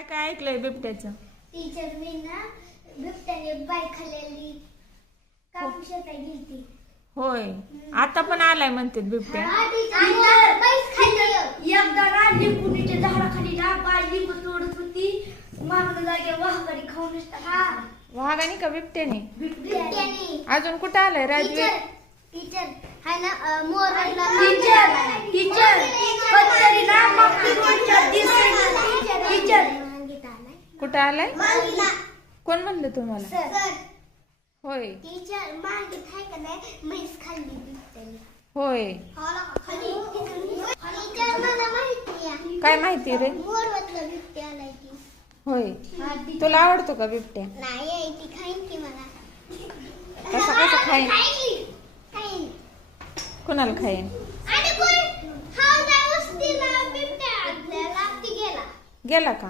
काय काय ऐकलंय बिबट्याचं? टीचर मी ना बिबट्याने बाय खाल्लेली कापून शेतात गेली. होय, आता पण आलाय म्हणतात बिबट्या. एकदा ना लिंबूच्या झाडाखाली ना बाय लिंबू तोडत होती, मागणं जागे वाघाने खाऊन टाकला. वाघाने का बिबट्याने? बिबट्याने. अजून कुठं आलाय राजवीर? टीचर हाय ना मोरला टीचर कचरी ना मागती रोजच्या दिवशी टीचर कुठं आलाय? कोण म्हणलं तुम्हाला? सर होय टीचर मागित आहे का नाही म्हैस खाल्ली बिबट्याने. होय, टीचर मला माहिती आहे. काय माहिती रे? मोरवतला बिबट्या आलाय की. होय, तुला आवडतो का बिबट्या? नाही ती खाईन की मला. कसा कसा खाईन? खाईन. कोणाला खाईन? आणि कोण हाव नाही वस्तीला बिबट्या आपल्याला ती गेला. गेला का?